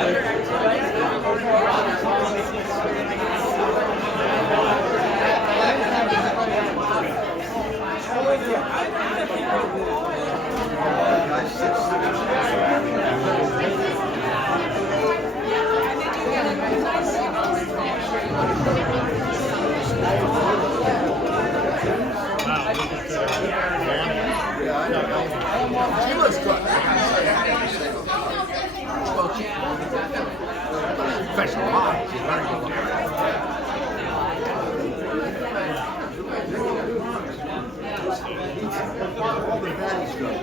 She looks good. Professional model. She's very good looking. All the bad stuff.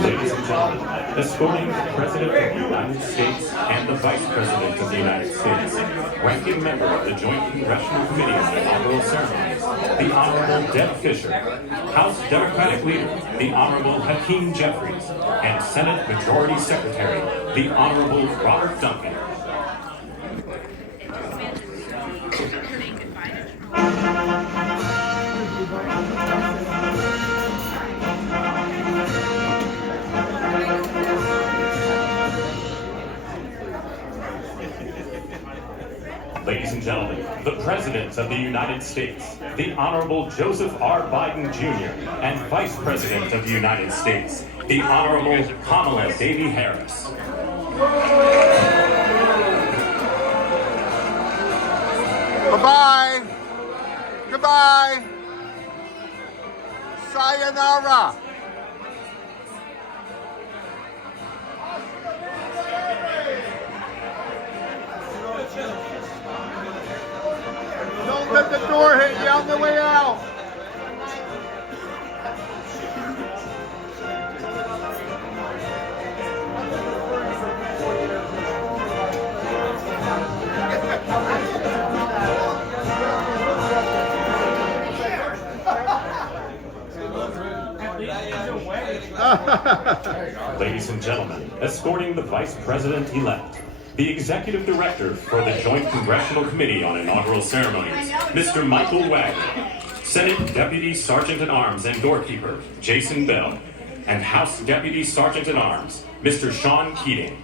Ladies and gentlemen, escorting the President of the United States and the Vice President of the United States, ranking member of the Joint Congressional Committee on Inaugural Ceremonies, the Honorable Deb Fischer, House Democratic Leader, the Honorable Hakeem Jeffries, and Senate Majority Secretary, the Honorable Robert Duncan. Ladies and gentlemen, the President of the United States, the Honorable Joseph R. Biden Jr., and Vice President of the United States, the Honorable Kamala Baby Harris. Bye-bye. Goodbye. Sayonara. Don't let the door hit you on the way out. Ladies and gentlemen, escorting the Vice President-elect, the Executive Director for the Joint Congressional Committee on Inaugural Ceremonies, Mr. Michael Wagner, Senate Deputy Sergeant-at-Arms and Doorkeeper, Jason Bell, and House Deputy Sergeant-at-Arms, Mr. Sean Keating.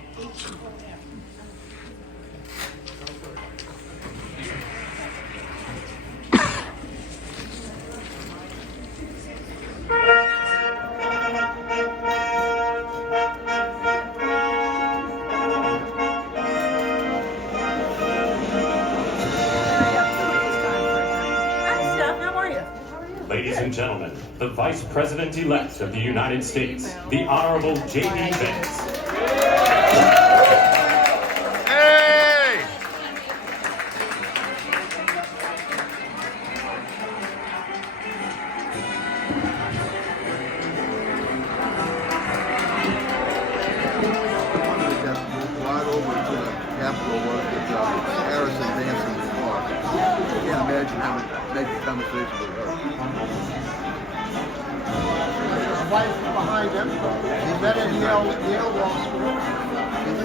Ladies and gentlemen, the Vice President-elect of the United States, the Honorable J.D. Vance. Hey! Right over to the Capitol was with Harrison dancing in the park. I can't imagine having make a conversation with her. His wife behind him. He met at Yale Law School. He's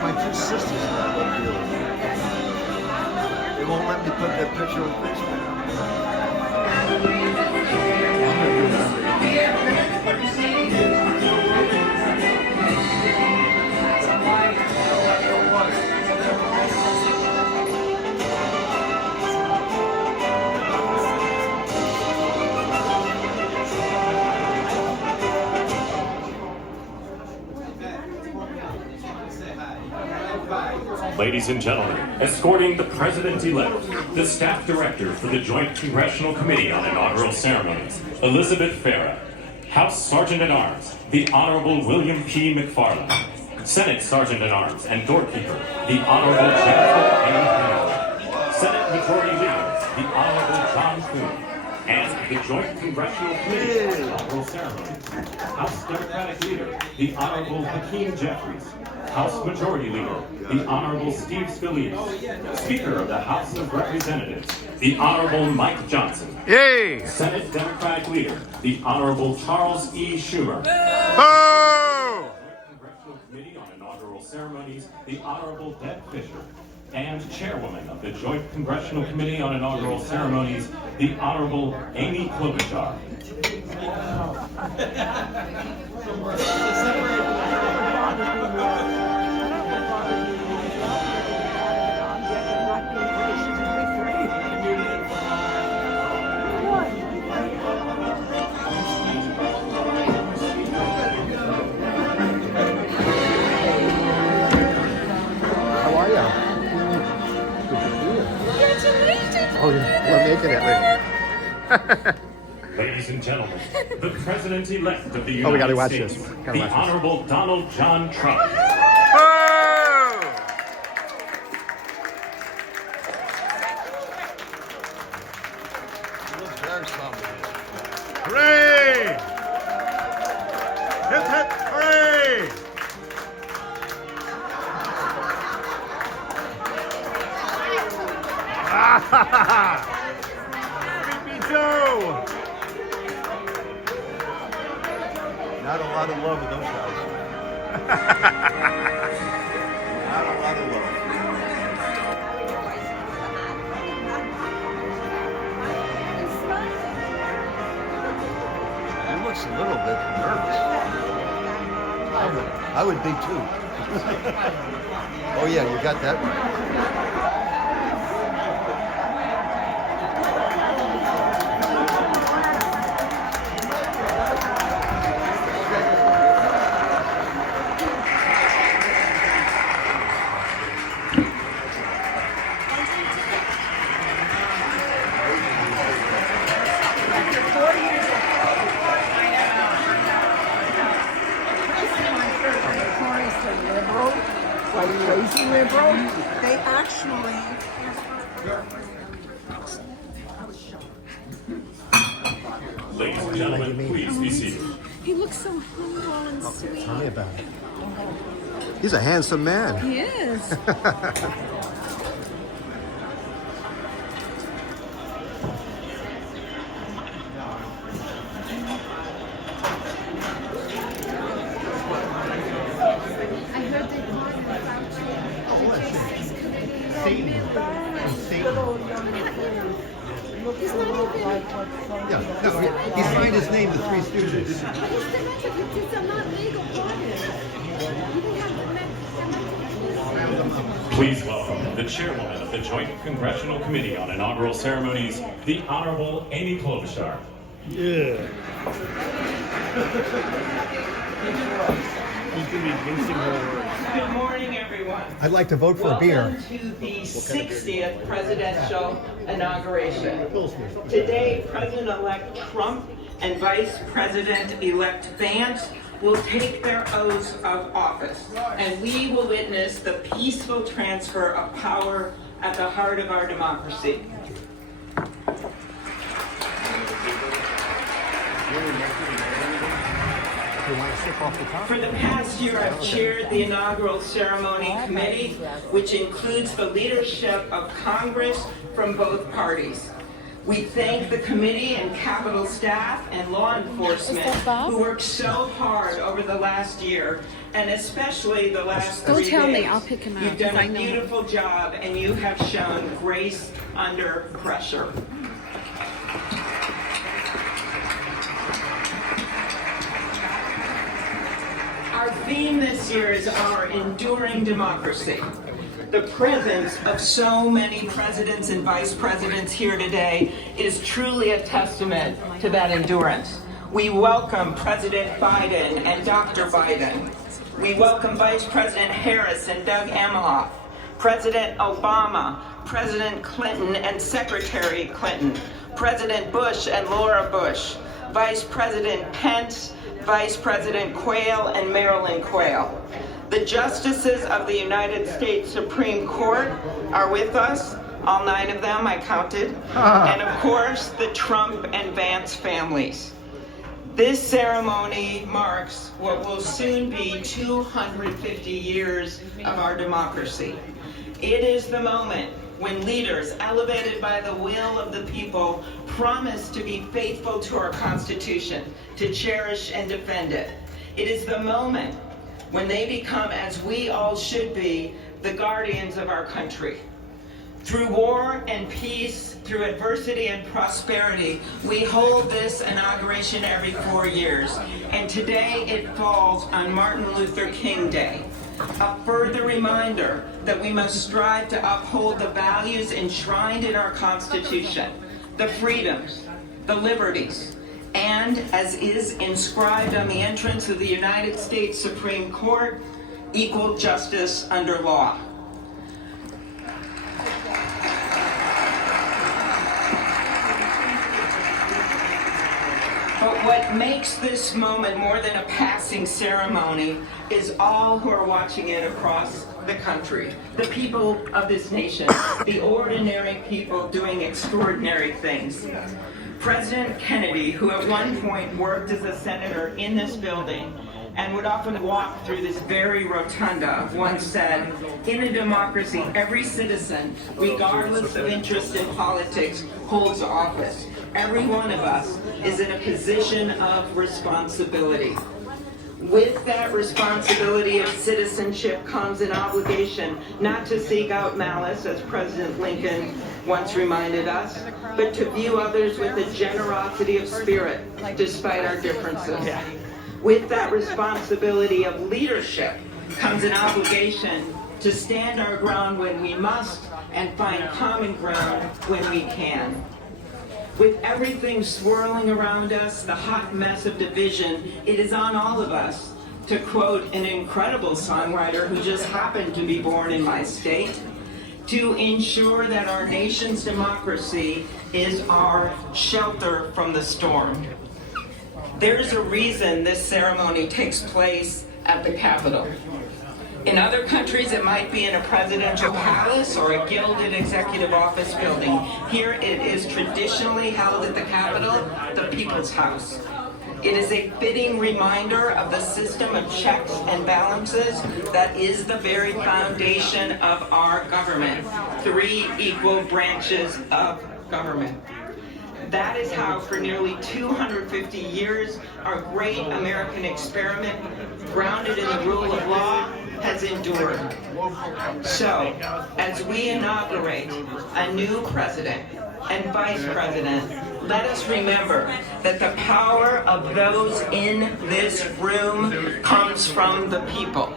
my two sisters that I love dealing with. They won't let me put that picture on Facebook. Ladies and gentlemen, escorting the President-elect, the Staff Director for the Joint Congressional Committee on Inaugural Ceremonies, Elizabeth Farah, House Sergeant-at-Arms, the Honorable William P. McFarland, Senate Sergeant-at-Arms and Doorkeeper, the Honorable Jennifer A. Hale, Senate Majority Leader, the Honorable John Thune, and the Joint Congressional Committee on Inaugural Ceremonies, House Democratic Leader, the Honorable Hakeem Jeffries, House Majority Leader, the Honorable Steve Scalise. Speaker of the House of Representatives, the Honorable Mike Johnson. Yay! Senate Democratic Leader, the Honorable Charles E. Schumer. Boo! Congressional Committee on Inaugural Ceremonies, the Honorable Deb Fisher. And Chairwoman of the Joint Congressional Committee on Inaugural Ceremonies, the Honorable Amy Klobuchar. How are you? Oh, we're making it. Ladies and gentlemen, the President-elect of the Oh, we gotta United watch States, this. Gotta the watch this. Honorable Donald John Trump. Oh! Hooray! Hip hip hooray! Creepy Joe! Not a lot of love with those guys. Not a lot of love. He looks a little bit nervous. I would be too. Oh yeah, you got that right. Crazy liberal. They actually. Ladies and gentlemen, please be seated. He looks so humble and sweet. Tell me about it. He's a handsome man. He is. He's not even. Yeah, no, he signed his name to Three Stooges. But he's domestic. It's a not legal party. You can have domestic. Please welcome the Chairwoman of the Joint Congressional Committee on Inaugural Ceremonies, the Honorable Amy Klobuchar. Good morning, everyone. I'd like to vote for a beer. Welcome to the 60th presidential inauguration. Today, President-elect Trump and Vice President-elect Vance will take their oaths of office, and we will witness the peaceful transfer of power at the heart of our democracy. For the past year, I've chaired the inaugural ceremony committee, which includes the leadership of Congress from both parties. We thank the committee and Capitol staff and law enforcement who worked so hard over the last year, and especially the last 3 days. Don't tell me, I'll pick him out, You've done if I a know. beautiful job, and you have shown grace under pressure. Our theme this year is our enduring democracy. The presence of so many presidents and vice presidents here today is truly a testament to that endurance. We welcome President Biden and Dr. Biden. We welcome Vice President Harris and Doug Emhoff, President Obama, President Clinton and Secretary Clinton, President Bush and Laura Bush, Vice President Pence, Vice President Quayle and Marilyn Quayle. The justices of the United States Supreme Court are with us, all 9 of them, I counted, and of course, the Trump and Vance families. This ceremony marks what will soon be 250 years of our democracy. It is the moment when leaders, elevated by the will of the people, promise to be faithful to our Constitution, to cherish and defend it. It is the moment when they become, as we all should be, the guardians of our country. Through war and peace, through adversity and prosperity, we hold this inauguration every 4 years. And today it falls on Martin Luther King Day, a further reminder that we must strive to uphold the values enshrined in our Constitution, the freedoms, the liberties, and, as is inscribed on the entrance of the United States Supreme Court, equal justice under law. But what makes this moment more than a passing ceremony is all who are watching it across the country. The people of this nation, the ordinary people doing extraordinary things. President Kennedy, who at one point worked as a senator in this building and would often walk through this very rotunda, once said, "In a democracy, every citizen, regardless of interest in politics, holds office. Every one of us is in a position of responsibility." With that responsibility of citizenship comes an obligation not to seek out malice, as President Lincoln once reminded us, but to view others with a generosity of spirit, despite our differences. With that responsibility of leadership comes an obligation to stand our ground when we must and find common ground when we can. With everything swirling around us, the hot mess of division, it is on all of us, to quote an incredible songwriter who just happened to be born in my state, to ensure that our nation's democracy is our shelter from the storm. There's a reason this ceremony takes place at the Capitol. In other countries, it might be in a presidential palace or a gilded executive office building. Here it is traditionally held at the Capitol, the People's House. It is a fitting reminder of the system of checks and balances that is the very foundation of our government. 3 equal branches of government. That is how, for nearly 250 years, our great American experiment, grounded in the rule of law, has endured. So, as we inaugurate a new president and vice president, let us remember that the power of those in this room comes from the people.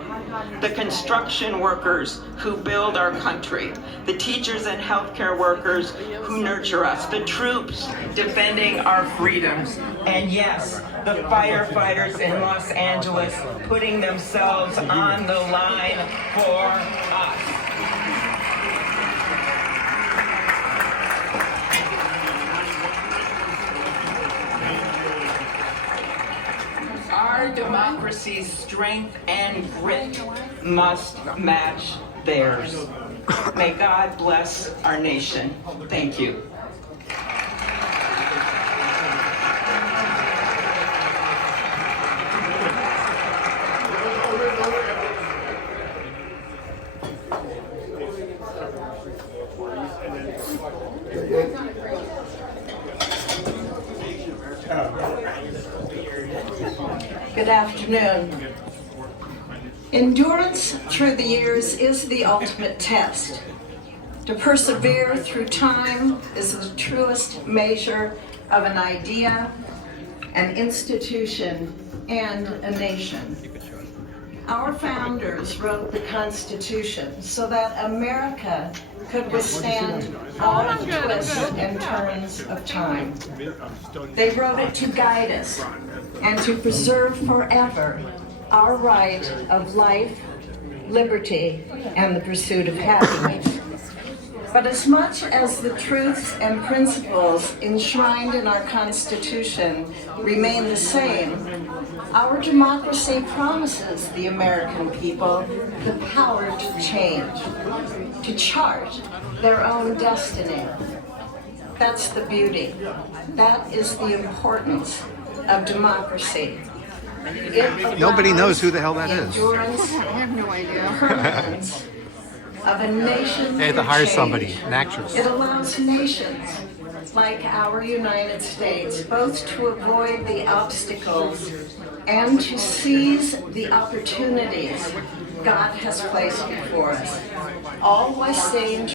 The construction workers who build our country, the teachers and healthcare workers who nurture us, the troops defending our freedoms, and yes, the firefighters in Los Angeles putting themselves on the line for us. Our democracy's strength and grit must match theirs. May God bless our nation. Thank you. Good afternoon. Endurance through the years is the ultimate test. To persevere through time is the truest measure of an idea, an institution, and a nation. Our founders wrote the Constitution so that America could withstand all the twists and turns of time. They wrote it to guide us and to preserve forever our right of life, liberty, and the pursuit of happiness. But as much as the truths and principles enshrined in our Constitution remain the same, our democracy promises the American people the power to change, to chart their own destiny. That's the beauty. That is the importance of democracy. It Nobody knows allows who the hell that is. endurance, I have no idea. permanence of a nation. They had to for hire change. somebody, an actress. It allows nations like our United States both to avoid the obstacles and to seize the opportunities God has placed before us, all while staying